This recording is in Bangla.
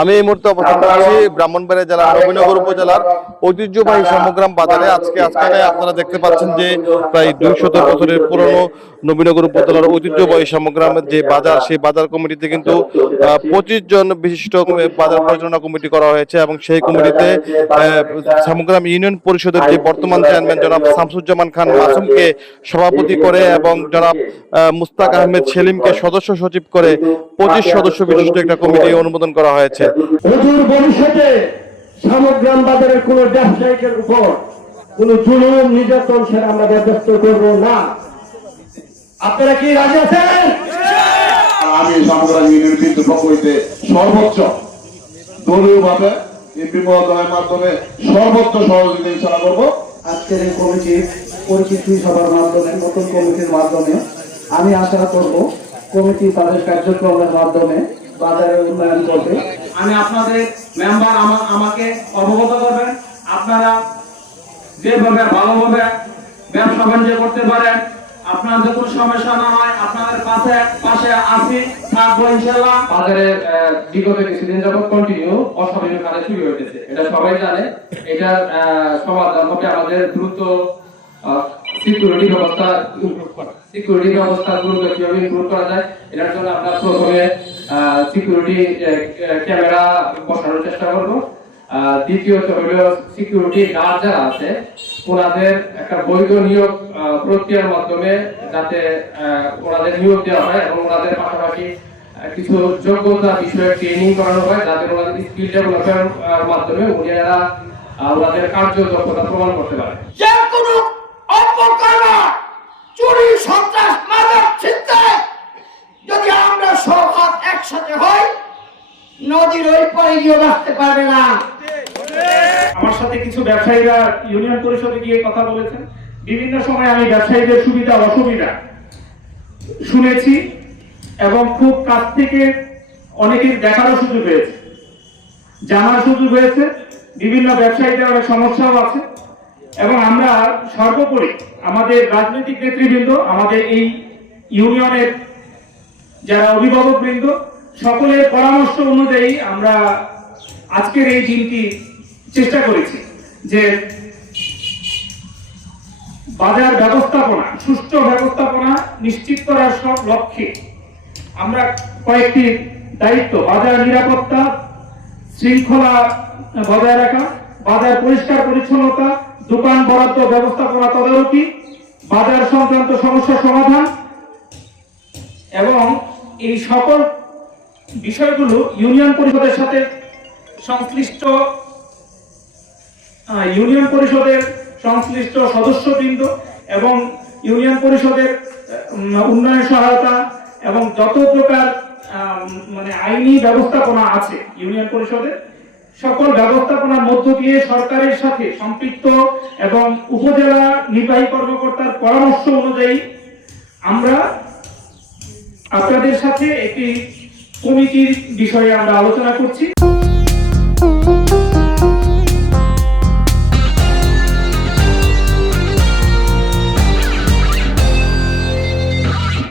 আমি এই মুহূর্তে অবস্থান করছি ব্রাহ্মণবাড়িয়া জেলার নবীনগর উপজেলার ঐতিহ্যবাহী সমগ্রাম বাজারে। আজকে আপনারা দেখতে পাচ্ছেন যে প্রায় 200 বছরের পুরনো নবীনগর উপজেলার ঐতিহ্যবাহী সমগ্রামের যে বাজার, সেই বাজার কমিটিতে কিন্তু 25 জন বিশিষ্ট বাজার পরিচালনা কমিটি করা হয়েছে এবং সেই কমিটিতে সমগ্রাম ইউনিয়ন পরিষদের যে বর্তমান চেয়ারম্যান জনাব শামসুজ্জামান খান মাসুমকে সভাপতি করে এবং জনাব মুস্তাক আহমেদ সেলিমকে সদস্য সচিব করে 25 সদস্য বিশিষ্ট একটা কমিটি অনুমোদন করা হয়েছে। অদূর ভবিষ্যতে সমগ্রাম বাজারের কোন ব্যবসায়িকের উপর কোন জুলুম নির্যাতন সেটা আমরা বরদাস্ত করব না। আপনারা কি রাজি আছেন? আমি সমগ্রাম ইউনিয়ন বিদ্যুৎ পক্ষ হইতে সর্বোচ্চ দলীয় ভাবে এমপি মহোদয়ের মাধ্যমে সর্বোচ্চ সহযোগিতা ইনশাআল্লাহ করবো। আজকের এই কমিটির পরিচিতি সভার মাধ্যমে, নতুন কমিটির মাধ্যমে আমি আশা করব কমিটি তাদের কার্যক্রমের মাধ্যমে বাজারের উন্নয়ন করবে। আমি আপনাদের মেম্বার আমাকে অবগত করবেন, আপনারা যেভাবে ভালোভাবে ব্যবসা বাণিজ্য করতে পারেন, আপনাদের কোনো সমস্যা না হয় আপনাদের পাশে আছি, থাকবো ইনশাআল্লাহ। বাজারে বিগত কিছুদিন যাবত কন্টিনিউ অস্বাভাবিক হারে চুরি হইতেছে, এটা সবাই জানে। এটার সমাধান হবে আমাদের দ্রুত সিকিউরিটি ব্যবস্থা দ্রুত কিভাবে ইমপ্রুভ করা যায়, এটার জন্য আমরা প্রথমে সিকিউরিটি ক্যামেরা বসানোর চেষ্টা করব। দ্বিতীয়ত হলো সিকিউরিটি গার্ড যারা আছে ওনাদের একটা বৈধ নিয়োগ প্রক্রিয়ার মাধ্যমে যাতে ওনাদের নিয়োগ দেওয়া হয় এবং ওনাদের পাশাপাশি কিছু যোগ্যতা বিষয়ে ট্রেনিং করানো হয়, যাতে ওনাদের স্কিল ডেভেলপের মাধ্যমে ওনারা ওনাদের কার্যদক্ষতা প্রমাণ করতে পারে। যে কোনো অপকর্ম, চুরি, সন্ত্রাস, মাদক, ছিনতাই যদি আমরা সব হাত একসাথে হই, নদীর ওই পারে গিয়ে বাঁচতে পারবে না। আমার সাথে কিছু ব্যবসায়ীরা ইউনিয়ন পরিষদে গিয়ে কথা বলেছেন। বিভিন্ন সময় আমি ব্যবসায়ীদের সুবিধা অসুবিধা শুনেছি এবং খুব কাছ থেকে অনেকের দেখারও সুযোগ হয়েছে, জানার সুযোগ হয়েছে। বিভিন্ন ব্যবসায়ীদের অনেক সমস্যাও আছে এবং আমরা সর্বোপরি আমাদের রাজনৈতিক নেতৃবৃন্দ, আমাদের এই ইউনিয়নের যারা অভিভাবক বৃন্দ, সকলের পরামর্শ অনুযায়ী আমরা আজকের এই দিনটি চেষ্টা করেছি যে বাজার ব্যবস্থাপনা, সুষ্ঠু ব্যবস্থাপনা নিশ্চিত করার সব লক্ষ্যে আমরা কয়েকটি দায়িত্ব: বাজার নিরাপত্তা, শৃঙ্খলা বজায় রাখা, বাজার পরিষ্কার পরিচ্ছন্নতা, দোকান বরাদ্দ ব্যবস্থাপনা তদারকি, বাজার সংক্রান্ত সমস্যা সমাধান এবং এই সকল বিষয়গুলো ইউনিয়ন পরিষদের সাথে সংশ্লিষ্ট সদস্যবৃন্দ এবং ইউনিয়ন পরিষদের উন্নয়ন সহায়তা এবং যত প্রকার আইনি ব্যবস্থাপনা আছে ইউনিয়ন পরিষদের, সকল ব্যবস্থাপনার মধ্য দিয়ে সরকারের সাথে সম্পৃক্ত এবং উপজেলা নির্বাহী কর্মকর্তার পরামর্শ অনুযায়ী আমরা আপনাদের সাথে একটি কমিটির বিষয়ে আমরা আলোচনা করছি।